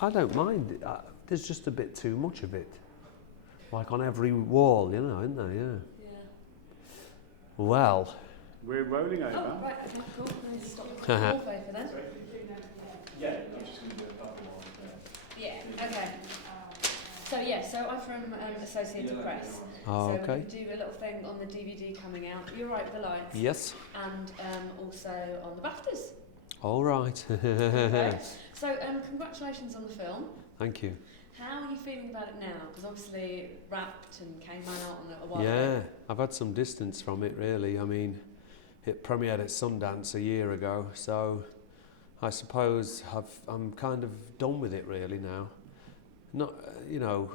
I don't mind. There's just a bit too much of it. Like on every wall, you know, isn't there? Yeah. Yeah. Well. We're rolling over. Oh, right, okay, cool. Let's stop the wallpaper then. Yeah, I'm just going to do a couple more. Yeah, okay. So I'm from Associated Press. Oh, so okay. we do a little thing on the DVD coming out. You're right with the lights. Yes. And also on the BAFTAs. All right. Okay. So congratulations on the film. Thank you. How are you feeling about it now? Because obviously it wrapped and came out on it a while Yeah, ago. I've had some distance from it really. I mean, it premiered at Sundance a year ago, so I suppose I'm kind of done with it really now. Not, you know,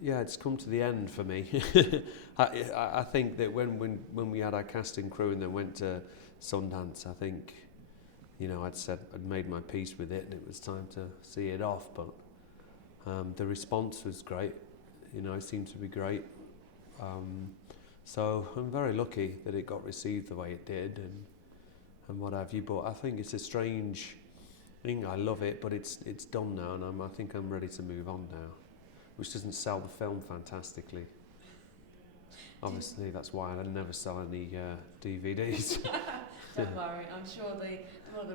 yeah, it's come to the end for me. I think that when we had our casting crew and then went to Sundance, I think, you know, I'd made my peace with it and it was time to see it off. But the response was great. You know, it seemed to be great. So I'm very lucky that it got received the way it did and what have you. But I think it's a strange thing. I love it, but it's done now, and I think I'm ready to move on now, which doesn't sell the film fantastically. Obviously, that's why I never sell any DVDs. Don't worry, I'm sure the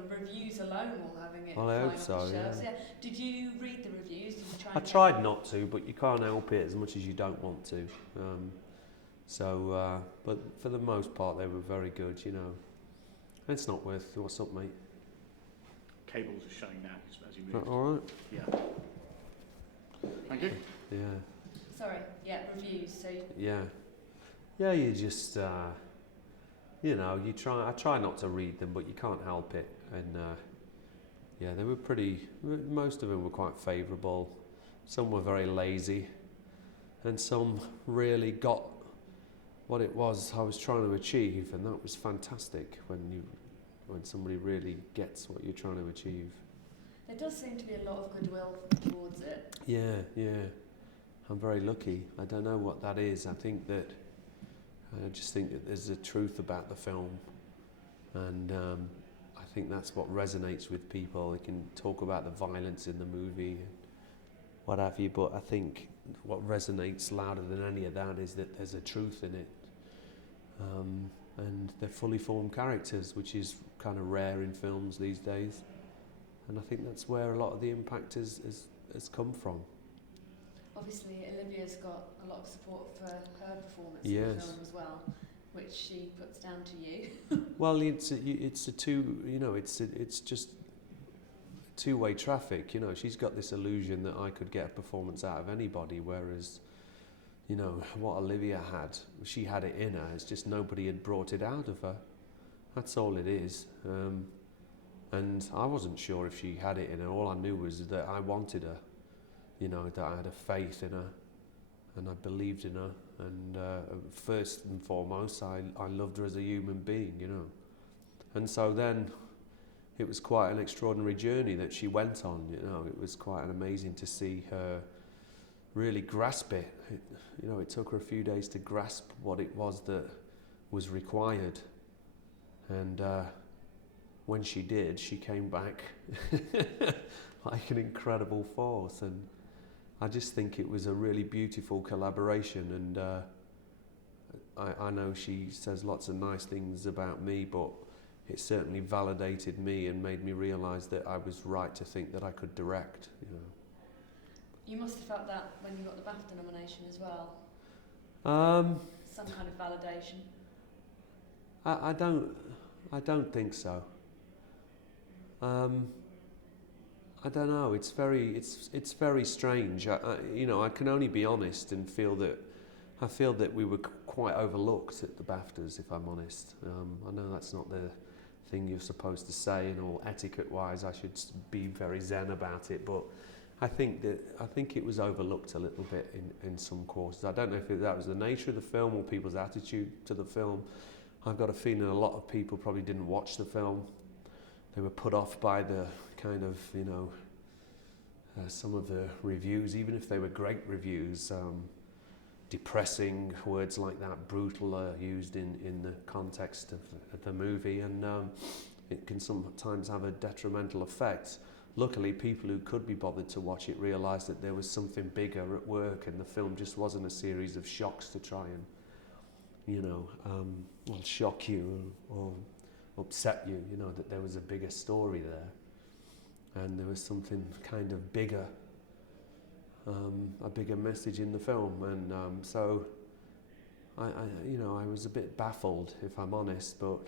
reviews alone will having it Well, I flying hope off so, the shelves. yeah. Did you read the reviews? Did you try? I tried not to, but you can't help it as much as you don't want to. But for the most part, they were very good, you know. It's not worth. What's up, mate? Cables are showing now as you move. All right. Yeah. Thank you. Yeah. Sorry, yeah, reviews. So Yeah. Yeah, you just, you know, I try not to read them, but you can't help it. And yeah, they were most of them were quite favourable. Some were very lazy. And some really got what it was I was trying to achieve. And that was fantastic when somebody really gets what you're trying to achieve. there does seem to be a lot of goodwill towards it. Yeah, yeah. I'm very lucky. I don't know what that is. I just think that there's a truth about the film, and I think that's what resonates with people. They can talk about the violence in the movie, and what have you, but I think what resonates louder than any of that is that there's a truth in it, and they're fully formed characters, which is kind of rare in films these days, and I think that's where a lot of the impact has come from. Obviously, Olivia's got a lot of support for her performance in Yes. the film as well, which she puts down to you. Well, it's a two, you know, it's just two-way traffic. You know, she's got this illusion that I could get a performance out of anybody, whereas, you know, what Olivia had, she had it in her. It's just nobody had brought it out of her. That's all it is. And I wasn't sure if she had it in her. All I knew was that I wanted her. You know, that I had a faith in her, and I believed in her, and first and foremost, I loved her as a human being, you know. And so then, it was quite an extraordinary journey that she went on, you know. It was quite amazing to see her really grasp it. You know, it took her a few days to grasp what it was that was required. And when she did, she came back like an incredible force, and I just think it was a really beautiful collaboration, and I know she says lots of nice things about me, but it certainly validated me and made me realise that I was right to think that I could direct, you know. You must have felt that when you got the BAFTA nomination as well. Some kind of validation. I don't think so. I don't know. It's very strange. You know, I can only be honest and feel that we were quite overlooked at the BAFTAs, if I'm honest. I know that's not the thing you're supposed to say, and all etiquette-wise, I should be very zen about it. But I think it was overlooked a little bit in some quarters. I don't know if that was the nature of the film or people's attitude to the film. I've got a feeling a lot of people probably didn't watch the film. They were put off by the kind of, you know, some of the reviews, even if they were great reviews, depressing words like that, brutal, are used in the context of the movie, and it can sometimes have a detrimental effect. luckily people who could be bothered to watch it realised that there was something bigger at work, and the film just wasn't a series of shocks to try and, you know, well, shock you or upset you, you know, that there was a bigger story there, and there was something kind of bigger, a bigger message in the film. And so I you know, I was a bit baffled, if I'm honest, but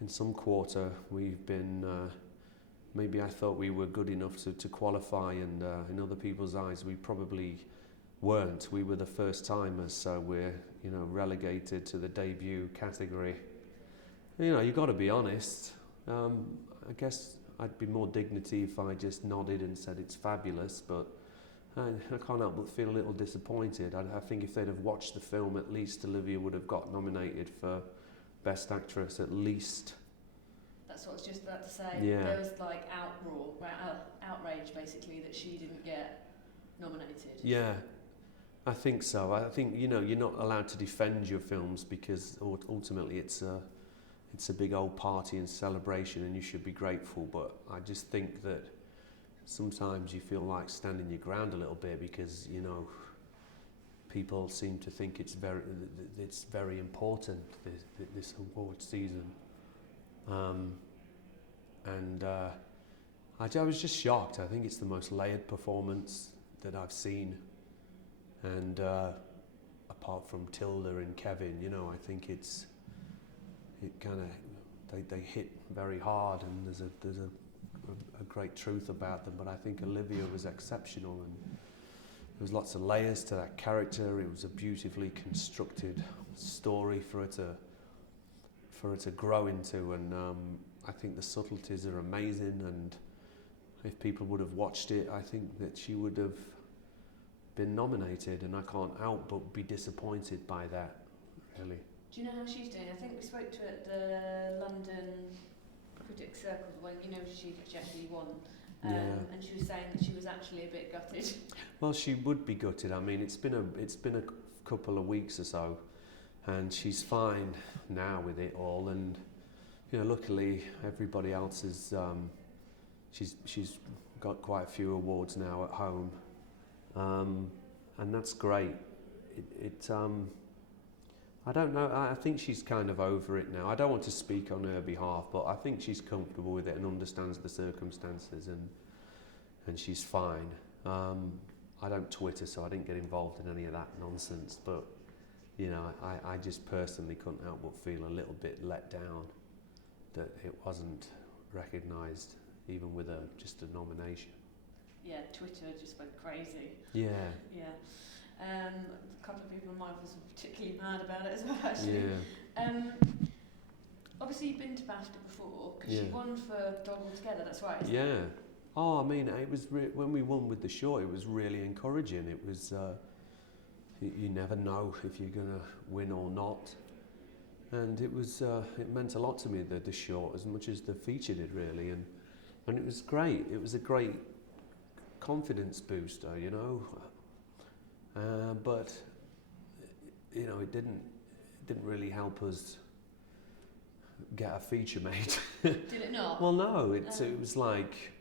in some quarter we've been, maybe I thought we were good enough to qualify, and in other people's eyes we probably weren't. We were the first timers, so we're, you know, relegated to the debut category. You know, you've got to be honest. I guess I'd be more dignity if I just nodded and said it's fabulous, but I can't help but feel a little disappointed. I think if they'd have watched the film, at least Olivia would have got nominated for Best Actress, at least. That's what I was just about to say. Yeah. There was like outrage basically that she didn't get nominated. Yeah, I think so. I think, you know, you're not allowed to defend your films because ultimately it's a big old party and celebration, and you should be grateful. But I just think that sometimes you feel like standing your ground a little bit because, you know, people seem to think it's very important, this award season. I was just shocked. I think it's the most layered performance that I've seen, and apart from Tilda and Kevin, you know, I think it kind of they hit very hard, and there's a great truth about them. But I think Olivia was exceptional, and there was lots of layers to that character. It was a beautifully constructed story for her to grow into, and I think the subtleties are amazing. And if people would have watched it, I think that she would have been nominated, and I can't help but be disappointed by that, really. Do you know how she's doing? I think we spoke to her at the London Critics Circle when, you know, she actually won. And she was saying that she was actually a bit gutted. Well, she would be gutted. I mean, it's been a couple of weeks or so, and she's fine now with it all. And you know, luckily everybody else is. She's got quite a few awards now at home, and that's great. I don't know. I think she's kind of over it now. I don't want to speak on her behalf, but I think she's comfortable with it and understands the circumstances, and she's fine. I don't Twitter, so I didn't get involved in any of that nonsense. But you know, I just personally couldn't help but feel a little bit let down that it wasn't recognised, even with just a nomination. Yeah, Twitter just went crazy. Yeah. Yeah. A couple of people in my office were particularly mad about it as well, actually. Yeah. Obviously, you've been to BAFTA before, because Yeah. you won for Dog Altogether, that's right, isn't Yeah. it? Oh, I mean, it was when we won with the short, it was really encouraging. It was, you never know if you're going to win or not. And it was, it meant a lot to me, the short, as much as the feature did, really. And it was great. It was a great confidence booster, you know. But, you know, it didn't really help us get a feature made. Did it not? Well, no, it was like,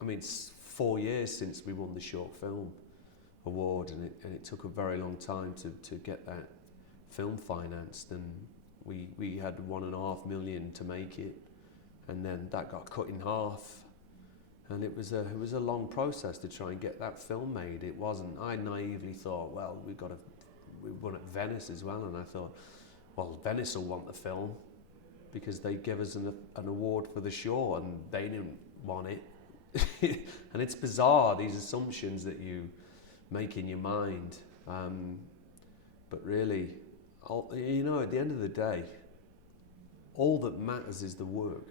I mean, it's 4 years since we won the short film award, and it took a very long time to get that film financed, and we had 1.5 million to make it, and then that got cut in half, and it was a long process to try and get that film made. It wasn't. I naively thought, well, we won at Venice as well, and I thought, well, Venice will want the film because they give us an award for the short, and they didn't want it. And it's bizarre, these assumptions that you make in your mind, but really, you know, at the end of the day, all that matters is the work.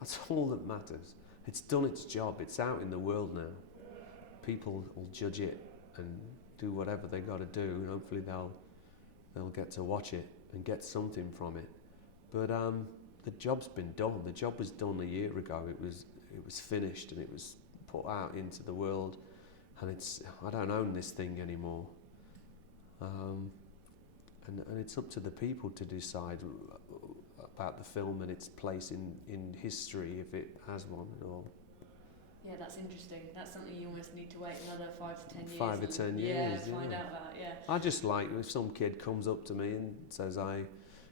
That's all that matters. It's done its job. It's out in the world now. People will judge it and do whatever they got to do, and hopefully they'll get to watch it and get something from it. But the job's been done. The job was done a year ago. It was finished, and it was put out into the world, and I don't own this thing anymore. And it's up to the people to decide about the film and its place in history, if it has one at all. Yeah, that's interesting. That's something you almost need to wait another 5 to 10 years. 5 or 10 years, Yeah, find out about, yeah. I just like if some kid comes up to me and says I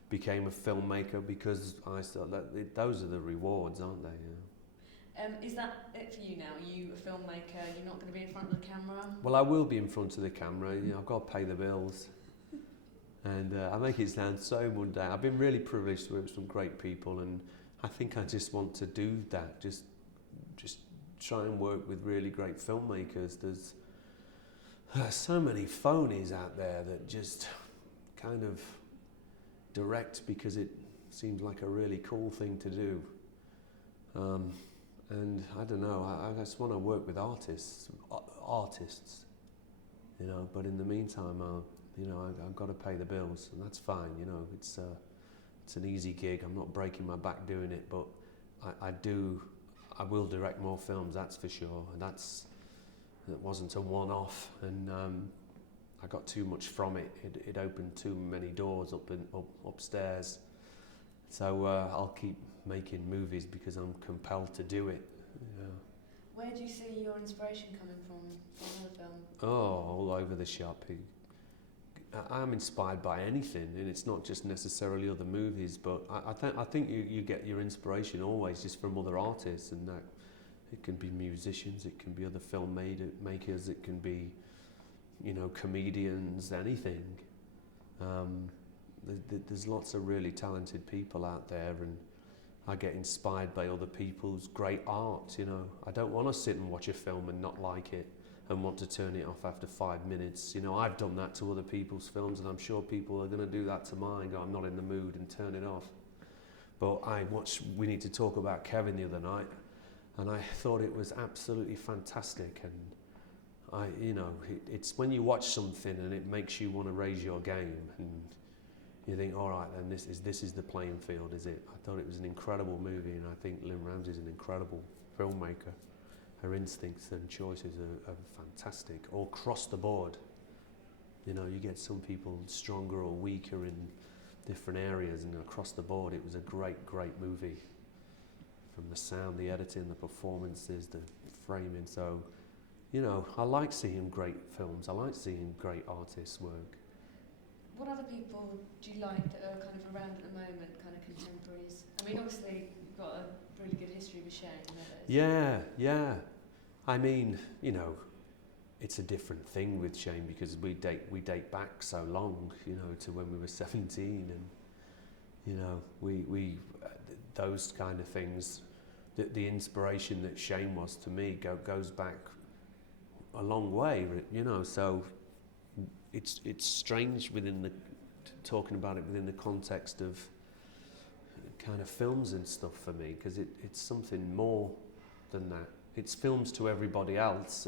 became a filmmaker because I thought that those are the rewards, aren't they? Yeah. Is that it for you now? Are you a filmmaker? You're not going to be in front of the camera? Well, I will be in front of the camera. You know, I've got to pay the bills. And I make it sound so mundane. I've been really privileged to work with some great people, and I think I just want to do that. Just try and work with really great filmmakers. There's so many phonies out there that just kind of direct because it seems like a really cool thing to do. And I don't know, I just want to work with artists, you know, but in the meantime, you know, I've got to pay the bills, and that's fine, you know, it's an easy gig. I'm not breaking my back doing it, but I will direct more films, that's for sure, and it wasn't a one-off, and I got too much from it. It opened too many doors upstairs, so I'll keep making movies because I'm compelled to do it. Yeah. Where do you see your inspiration coming from another film? Oh, all over the shop. I'm inspired by anything, and it's not just necessarily other movies, but I think you get your inspiration always just from other artists, and that it can be musicians, it can be other filmmakers, it can be, you know, comedians, anything. There's lots of really talented people out there, and I get inspired by other people's great art, you know. I don't want to sit and watch a film and not like it and want to turn it off after 5 minutes. You know, I've done that to other people's films, and I'm sure people are going to do that to mine, go, I'm not in the mood, and turn it off. But I watched We Need to Talk About Kevin the other night, and I thought it was absolutely fantastic. And you know, it's when you watch something and it makes you want to raise your game, and you think, all right, then this is the playing field, is it? I thought it was an incredible movie, and I think Lynn Ramsey's an incredible filmmaker. Her instincts and choices are fantastic, all across the board. You know, you get some people stronger or weaker in different areas, and across the board it was a great movie. From the sound, the editing, the performances, the framing. So, you know, I like seeing great films. I like seeing great artists work. What other people do you like that are kind of around at the moment, kind of contemporaries? I mean, obviously you've got a really good history with Shane. Yeah. I mean, you know, it's a different thing with Shane because we date back so long, you know, to when we were 17, and you know, we those kind of things. The inspiration that Shane was to me goes back a long way, you know. So it's strange talking about it within the context of kind of films and stuff for me, because it's something more than that. It's films to everybody else,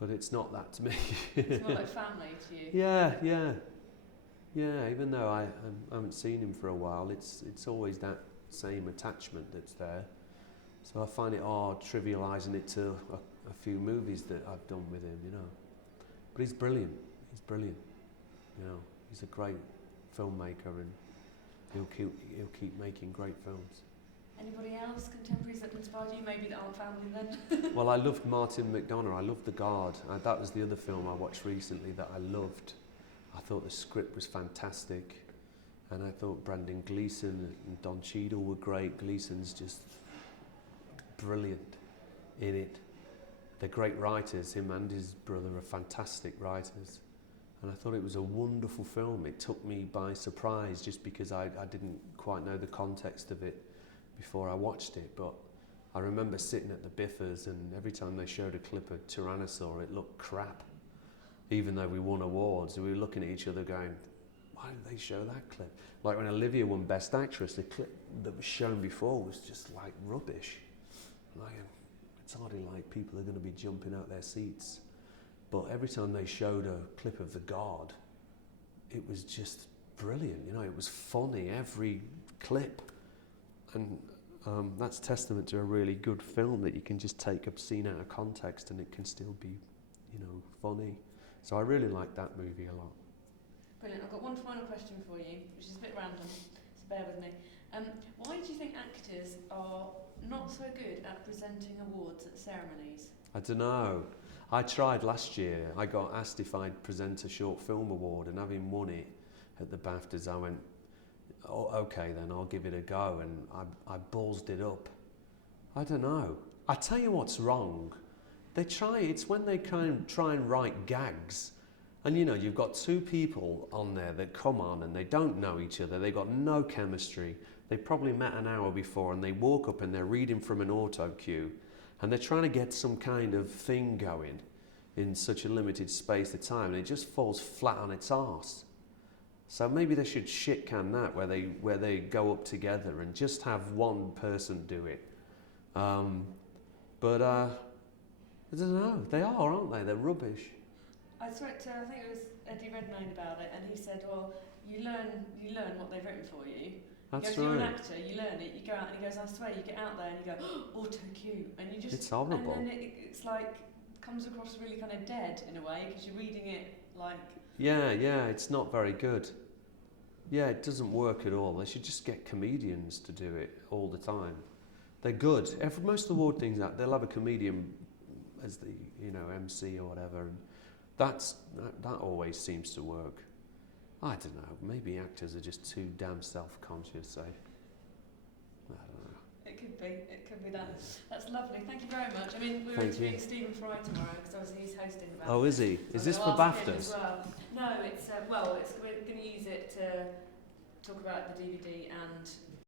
but it's not that to me. It's more like family to you. Yeah. Even though I haven't seen him for a while, it's always that same attachment that's there. So I find it hard trivialising it to a few movies that I've done with him, you know. But he's brilliant. You know, he's a great filmmaker, and he'll keep making great films. Anybody else, contemporaries that inspired you, maybe that aren't family then? Well, I loved Martin McDonagh. I loved The Guard. That was the other film I watched recently that I loved. I thought the script was fantastic, and I thought Brendan Gleeson and Don Cheadle were great. Gleeson's just brilliant in it. They're great writers. Him and his brother are fantastic writers. And I thought it was a wonderful film. It took me by surprise just because I didn't quite know the context of it before I watched it. But I remember sitting at the Biffers, and every time they showed a clip of Tyranosaur, it looked crap. Even though we won awards, we were looking at each other going, why did they show that clip? Like when Olivia won Best Actress, the clip that was shown before was just like rubbish. Like, it's hardly like people are going to be jumping out their seats. But every time they showed a clip of The Guard, it was just brilliant. You know, it was funny, every clip. And that's testament to a really good film, that you can just take a scene out of context and it can still be, you know, funny. So I really like that movie a lot. Brilliant. I've got one final question for you, which is a bit random, so bear with me. Why do you think actors are not so good at presenting awards at ceremonies? I don't know. I tried last year. I got asked if I'd present a short film award, and having won it at the BAFTAs, I went, oh, okay then, I'll give it a go, and I ballsed it up. I don't know. I tell you what's wrong. It's when they kind of try and write gags. And you know, you've got two people on there that come on and they don't know each other, they've got no chemistry, they probably met an hour before and they walk up and they're reading from an auto cue and they're trying to get some kind of thing going in such a limited space of time, and it just falls flat on its arse. So maybe they should shit can that, where they go up together and just have one person do it. But I don't know, they are, aren't they? They're rubbish. I spoke to, I think it was Eddie Redmayne about it, and he said, well, you learn what they've written for you. That's he goes, right. You're an actor, you learn it, you go out, and he goes, I swear, you get out there and you go, oh, auto cue, and you just... It's horrible. And then it's like, comes across really kind of dead in a way, because you're reading it like... Yeah, it's not very good. Yeah, it doesn't work at all. They should just get comedians to do it all the time. They're good. Most award things, they'll have a comedian as the MC or whatever. And that always seems to work. I don't know. Maybe actors are just too damn self-conscious. I don't know. It could be that. That's lovely. Thank you very much. I mean, we're Thank interviewing you. Stephen Fry tomorrow because obviously he's hosting the BAFTAs. Oh, is he? Is So this we'll for ask him BAFTAs? as well. No, we're going to use it to talk about the DVD and